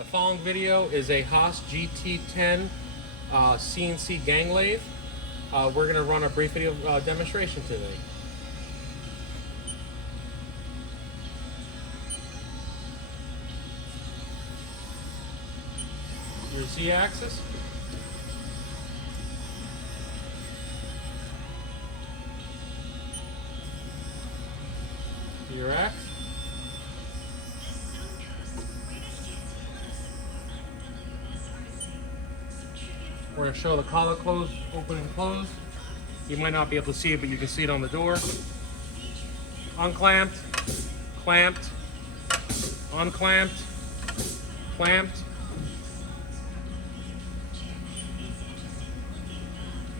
The following video is a HAAS GT-10 CNC gang lathe. We're going to run a brief video demonstration today. Your Z-axis. Your X. We're going to show the collar close, open and close. You might not be able to see it, but you can see it on the door. Unclamped, clamped, unclamped, clamped.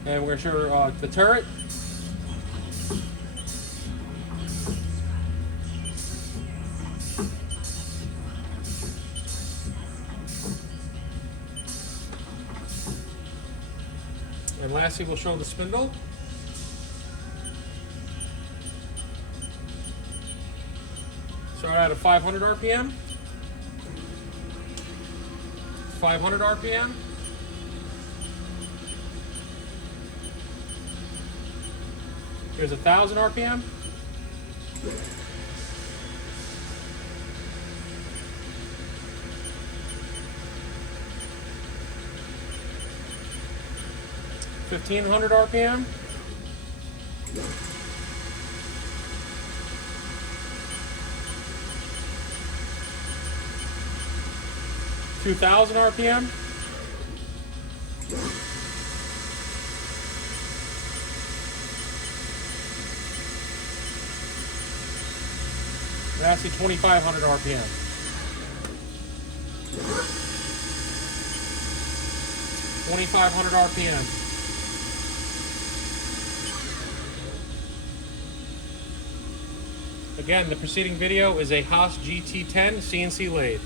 And we're going to show the turret. And lastly, we'll show the spindle. Start out at 500 RPM. 500 RPM. Here's 1000 RPM. $1,500 RPM. $2,000 RPM. That's 2,500 RPM. 2,500 RPM. Again, the preceding video is a HAAS GT-10 CNC lathe.